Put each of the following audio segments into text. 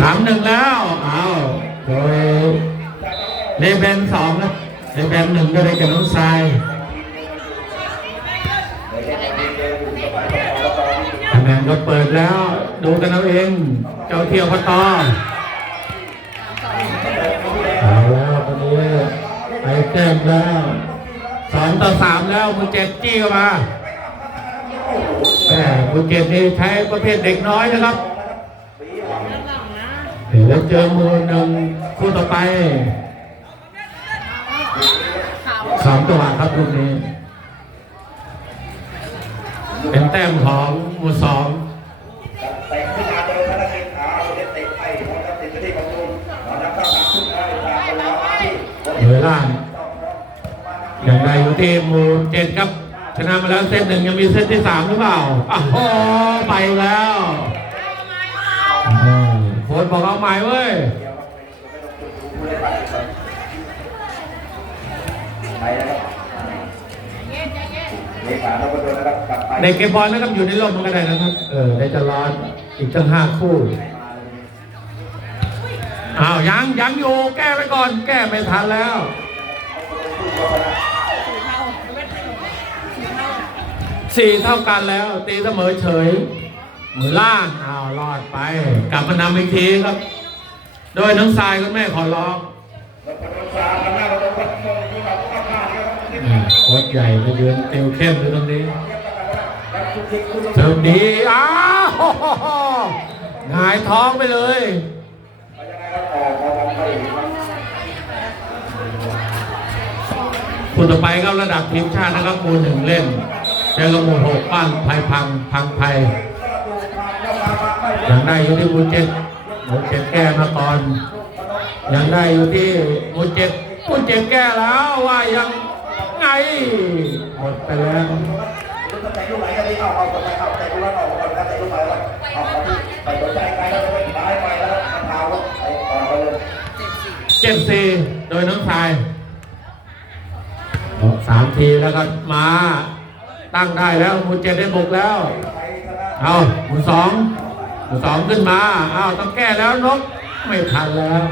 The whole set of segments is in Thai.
สามหนึ่งแล้วเอาโดยเลเบนสองนะเลเบนหนึ่งก็ได้กับน้องทรายคะแนนก็เปิดแล้ว ดูกันเอาเอง เจ้าเที่ยวพตอเอาแล้วตอนนี้ไปแก้มแล้วสองต่อสามแล้วมือเจ็ดจี้เข้ามา แหมูเจ็ดนี่ใช้ประเภทเด็กน้อยนะครับเดี๋ยวเจอมือหนึ่งคู่ต่อไปสองตัวครับลูกนี้ เป็นแต้มของหมูสองเฮ้ยหลานอล่างอย่างไรอยู่ที่หมูเจ็ดครับ นะมาแล้วเซตหนึ่งยังมีเซตที่สามหรือเปล่าอ้าวโอ้ไปแล้วโค้ชบอกเอาใหม่เว้ยไปนะครับเลนักลับไปในเกมบอลนะครับอยู่ในร่มมันก็ได้นะครับ เออได้จะร้อนอีกตั้งห้าคู่อ้าวยังยังอยู่แก้ไปก่อน แก้ไม่ทันแล้ว สี่เท่ากันแล้ว ตีเสมอเฉย มือล่างอ้าวรอดไป กลับมานำอีกทีครับ โดยน้องทรายคุณแม่ขอร้องอืมโค้ชใหญ่ไปยืนเตียวเข้มอยู่ตรงนี้เสิร์ฟดีอ้าวโอ้โหหงายท้องไปเลยคุณต่อไปครับระดับทีมชาตินะครับหมูหนึ่งเล่น เจอกับหมูหกบ้านไพพังพังไพอย่างได้อยู่ที่หมูเจ็ดหมูเจ็ดแก้มาก่อนอย่างได้อยู่ที่หมูเจ็ดหมูเจ็ดแก้แล้วว่ายังไงหมดไปแล้วเตะลูไหนก็ได้เอาเอาไปเอาเตะลูกแล้วออกก่อนนะเตะลูกไหนแล้วเอาเอาที่ไปโดนใจไกลแล้วไปด้ไปแล้วเท้าไปออกไปเลยเจ็ดสี่โดยน้องชายสามทีแล้วก็มา ตั้งได้แล้วหมูเจ็ดได้บุกแล้ว เอาหมูสองหมูสองขึ้นมาเอาต้องแก้แล้วนกไม่ทันแล้ว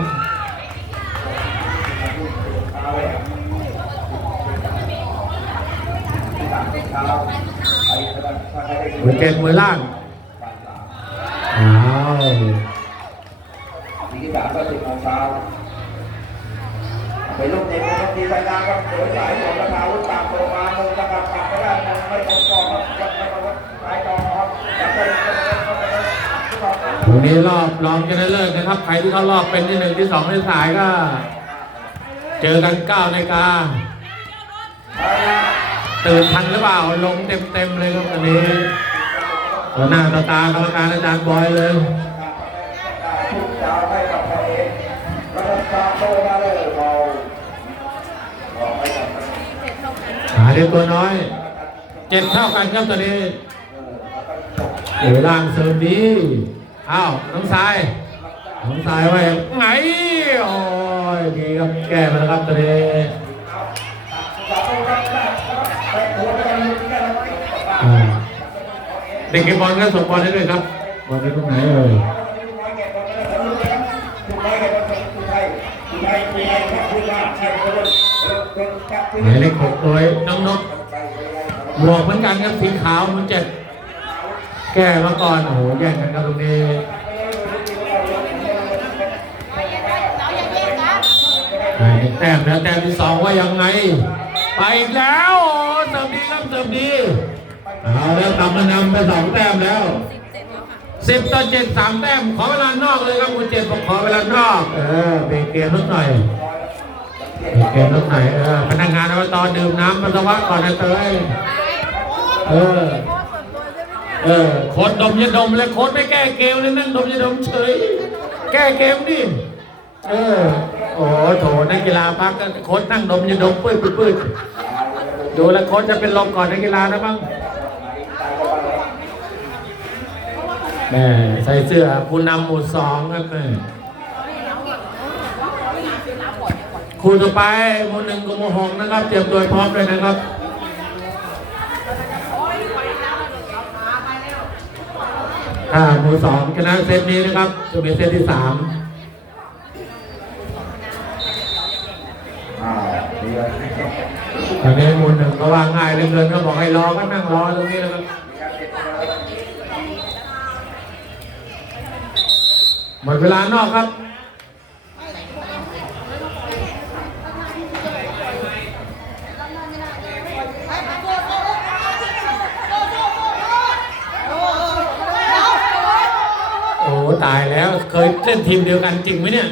หมูเจ็ดหมือล่างเอาทีที่สา ไปลูกเด็กนะครับทีไปงาครับโดยสายของระถาวุฒิปากโตมาโมงนะครับปักไม่ได้มงไม่ตรงกองครับยังไม่มาวัดสายกองครับจับได้วันนี้รอบรองชนะเลิศนะครับ ใครที่เข้ารอบเป็นที่หนึ่งที่สองที่สายก็ เจอกันเก้านาฬิกาตื่นทันหรือเปล่าลงเต็มเต็มเลยครับวันนี้ต่อหน้าต่อตากรรมการอาจารย์บอยเลยดาวให้กับตัวเองแล้วก็ตาโตมาเลยเบาบอกให้กับ หา เดียวตัวน้อย เจ็ดเท่ากันครับตอนนี้เดี๋ยวล่างเสริมดีอ้าวน้องทรายน้องทรายไว้ไงโอ้ยดีครับแก้มาแล้วครับตอนนี้เด็กเก็บบอลก็ส่งบอลได้ด้วยครับบอลไปตรงไหนเอ่ย หมายเลขหกโดยน้องนกบวกเหมือนกันครับสีขาวมันจ็ดแก้มาก่อนโอ้โหแย่งกันครับตรงนี้ได้แต้มแล้วแต้มที่สองว่ายังไง ไปแล้วเติมดีครับเติมดีเอาแล้วกลับมานำไปสองแต้มแล้วสิบต่อเจ็ดสามแต้มขอเวลานอกเลยครับคุณเจ็ดบอกขอเวลานอก เออเบรกเกมนิดหน่อย เบรกเกมนิดหนเออพนักงานอบตดื่มน้ำปัสสาวะก่อนนะเตยเออ เออโค้ดดมยาดมเลยโค้ดไม่แก้เกมเลยนั่งดมยาดมเฉย แก้เกมดิเออ โอ้โถนักกีฬาพักก็โค้ดนั่งดมยาดมปื้ดปื้ดดูแล้วโค้ดจะเป็นลมก่อนนักกีฬานะบ้างแม่ใส่เสื้อผู้นำหมู่สองครับแม่ คู่ต่อไปหมู่หนึ่งกับหมู่หกนะครับ เตรียมตัวพร้อมเลยนะครับเถ้าหมู่สองชนะเซตนี้นะครับจะเป็นเซตที่สามอ่าดีเลยตอนนี้หมู่หนึ่งก็ว่าง่ายเหลือเกินก็บอกให้รอก็นั่งรอตรงนี้นะครับหมดเวลานอกครับ โอ้ ตายแล้ว เคยเล่นทีมเดียวกันจริงไหมเนี่ย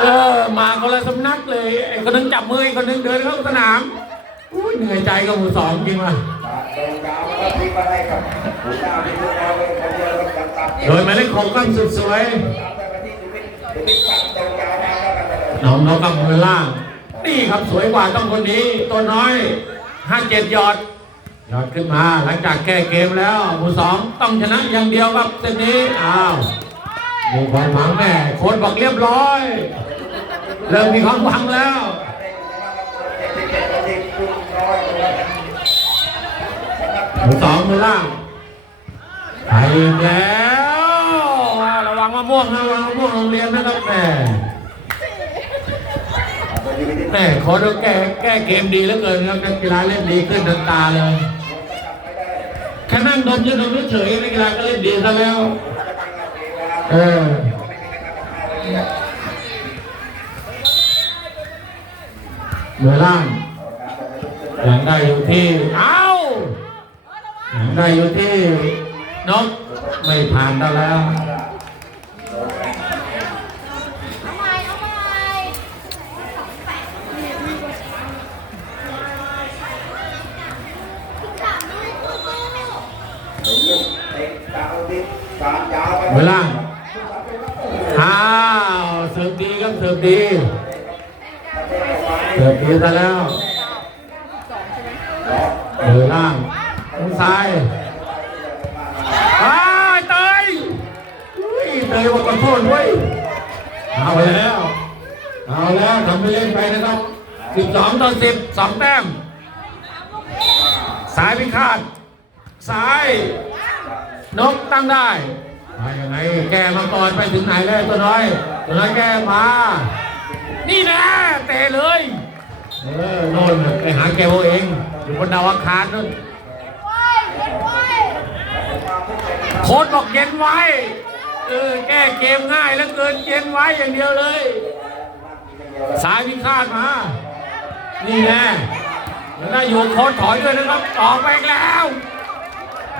เออ มาคนละสำนักเลย ไอ้คนนึงจับมือไอ้คนนึงเดินเข้าสนามอุ้ยเหนื่อยใจกับหมู่สองจริงว่ะโดนดาวแล้วก็ทิ้งมาให้กับผู้ดาวที่พวกเราเลยคนเดียวแล้วกันตัดโดยหมายเลขของกล้องสุดสวยตัดไปที่สุวิทย์สุวิทย์ตัดตรงยาวมาแล้วกันเลยน้องน้องกับมือล่าง นี่ครับสวยกว่าต้องคนนี้ ตัวน้อยห้าเจ็ดยอด ยอดขึ้นมาหลังจากแก้เกมแล้วหมู่สองต้องชนะอย่างเดียวครับเซตนี้อ้าวมีความหวังแน่โค้ชบอกเรียบร้อย เริ่มมีความหวังแล้วเจ็ดสิบเจ็ดนาทีครึ่สองมือล่างไปแล้วระวังมะม่วงนะระวังมะม่วงโรงเรียนนะครับแม่แม่ขอดูแก้แก้เกมดีเหลือเกินครับนักกีฬาเล่นดีขึ้นทันตาเลย นั่งดมยืนดมเฉยๆนักกีฬาก็เล่นดีซะแล้ว เออมือล่างยังได้อยู่ที่ เอ้าได้อยู่ที่นกไม่ผ่านกันแล้ว เวลาอ้าวเสิร์ฟดีครับเสิร์ฟดีเสิร์ฟดีซะแล้วเวล่างทางซ้ายอ้าวเตยอุ้ยเตยบอกขอโทษด้วยเอาแล้ว เอาแล้วทำไปเล่นไปนะครับ12ต่อ10สองแต้มสายพิฆาตสาย นกตั้งได้มายังไงแกมาก่อนไปถึงไหนแล้วตัวน้อย ตัวน้อยแกมา นี่นะเตะเลย เออโน่นไปหาแกเอาเอง อยู่บนดาวอังคารนู่นโค้ดบอกเย็นไว้ เออแก้เกมง่ายแล้วเกินเย็นไว้อย่างเดียวเลย สายพิฆาตมา นี่แน่แล้วน่าอยู่โค้ดถอยด้วยนะครับออกไปแล้ว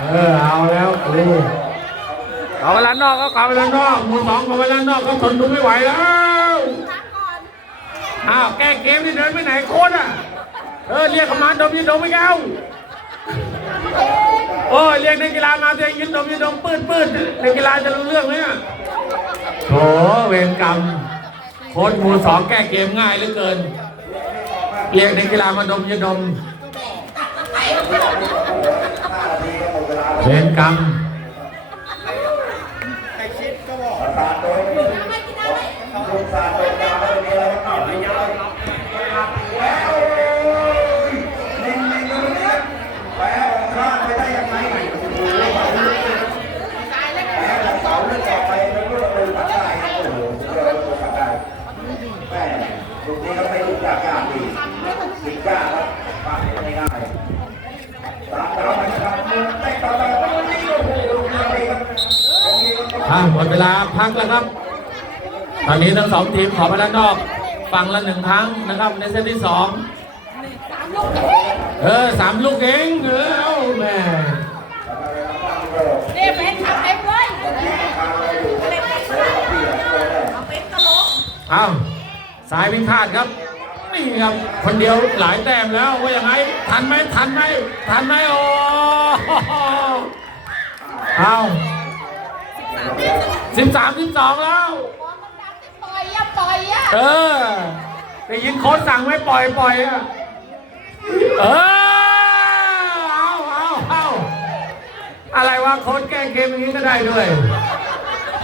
เออเอาแล้วกูเอาเวลานอกก็เอาเวลานอกหมูสองเอาเวลานอกก็ทนดูไม่ไหวแล้วอ้าวแก้เกมนี่เดินไปไหนโค้ดอะเออเรียกเขามาดมยืนดมไม่เอาโอ้ยเรียกนักกีฬามาตัวเองยืนดมยืนดมปืดปืดนักกีฬาจะรู้เรื่องไหมอะโถเวรกรรมโค้ดหมูสองแก้เกมง่ายเหลือเกิน เรียกนักกีฬามาดมยืนดม เวรกรรม ศาสตร์โดยลูกศาสตร์โดยยาวไม่มีอะไรครับยาวแล้วนิ่งๆตรงนี้แปะออกข้างไปได้ยังไงโอ้โหแปะจากเสาเลื่อนออกไปเป็นลูกปืนปัดได้โอ้โหเจอตัวปัดได้แม่ลูกนี้ก็ไม่รู้จักยากดีสิบยากครับปัดไม่ง่ายตามดาวไปครับไม่ต่อต่อตรงนี้โอ้โหลูกนี้ครับตรงนี้ก็ อะ หมดเวลาพักแล้วครับ ตอนนี้ทั้งสองทีมขอไปด้านนอกฝั่งละหนึ่งครั้งนะครับ ในเซตที่สองเออสามลูกเองเออเอาแม่นี่เป็นทำเองเลยเอาเป็นตลกเอาสายพิฆาตครับนี่ครับคนเดียวหลายแต้มแล้วว่ายังไงทันไหมทันไหมทันไหมโอ้เอา สิบสามสิบสองแล้ว ปล่อยอะปล่อยอะเออได้ยินโค้ชสั่งไม่ปล่อยปล่อยอะเออเอาเอาเอาอะไรวะโค้ชแก้เกมอย่างนี้ก็ได้ด้วย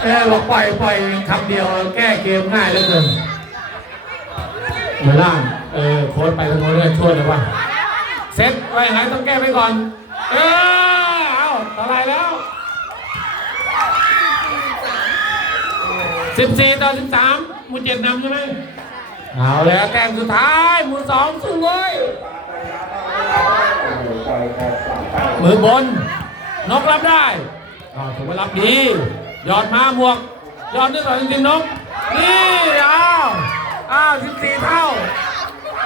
เออบอกปล่อยปล่อยคำเดียวแก้เกมง่ายเหลือเกินเหมือนล่างเออโค้ชไปตรงโน้นเลยช่วยเลยว่าเซ็ตไว้ยังไงต้องแก้ไปก่อน เออเอาเท่าไหรแล้ว สิบสี่ต่อสิบสามมูเจ็ดนำใช่ไหมเอาแล้วแต้มสุดท้ายหมูสองสู้เว้ยปล่อยมือบน นกรับได้อ๋อถือว่ารับดียอดมาหมวกยอดด้วยต่อจริงๆนกนี่อ้าวอ้าวสิบสี่เท่า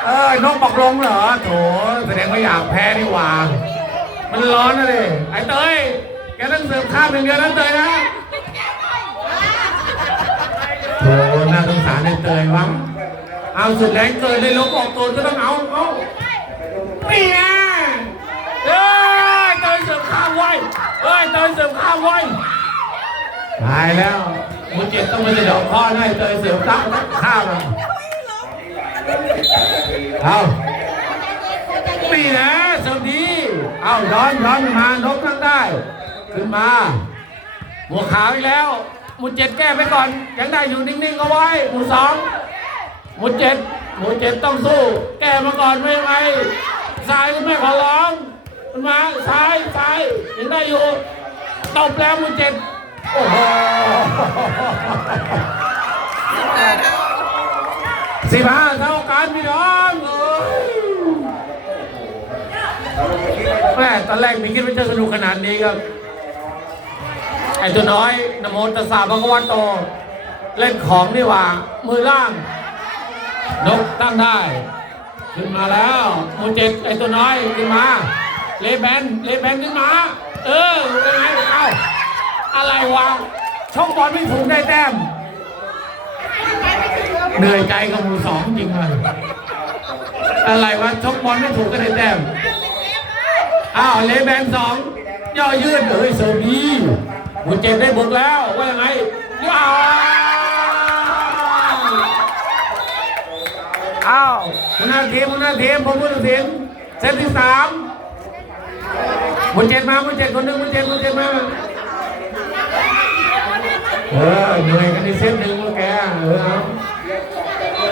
เอ้ยนกบอกลงเหรอโถแสดงว่าอยากแพ้นี่หว่า มันร้อนนะดิไอ้เตยแกต้องเสิร์ฟข้าวหนึ่งเดียวนะเตยนะ น่าสงสารไอ้เตยวะเอาสุดแรงเกินได้ลบออกตัวก็ต้องเอาเอานี่ไงเอ้ยเตยเสิร์ฟข้าวไว้เอ้ยเตยเสิร์ฟข้าวไว้ตายแล้วมุนเจ็ดต้องมาจะดอกคอให้เตยเสิร์ฟตั้งข้าวมาเอานี่นะสวัสดีเอาย้อนย้อนมานกนั่งได้ ขึ้นมาหมวกขาวอีกแล้ว หมุดเจ็ดแก้ไปก่อนยังได้อยู่นิ่งๆเอาไว้ หมุดสองหมุดเจ็ดหมุดเจ็ดต้องสู้ แก้มาก่อนไม่ไหวซ้ายก็ไม่ขอร้องขึ้นมาซ้ายซ้ายยังได้อยู่ตบแล้วหมุดเจ็ดโอ้โหสิบห้าเท่ากันพี่น้องแม่ตอนแรกไม่คิดว่าจะสนุกขนาดนี้ครับ อ้ตัวน้อยนโมตัสสะพระคะวะโต เล่นของนี่ว่า มือล่าง นกตั้งได้ ขึ้นมาแล้วหมูเจ็ดไอ้ตัวน้อยขึ้นมา เลแบนเลแบนขึ้นมา เออเป็นไงเอ้าอะไรวะช่องบอลไม่ถูกได้แต้มเหนื่อยใจกับหมูสองจริงเลยอะไรวะชกบอลไม่ถูกก็ได้แต้มอ้าวเลแบนสองย่อยืดเฮ้ยเสริม ดีหัวเจ็บได้บุกแล้ว ว่ายังไงอ้าวอ้าวหัวหน้าทีมหัวหน้าทีมผมผู้ตัดสินเซตที่สามหัวเจ็บมาหัวเจ็บคนหนึ่งหัวเจ็บหัวเจ็บมาเออเหนื่อยกันในเซตหนึ่งแล้วแกเออ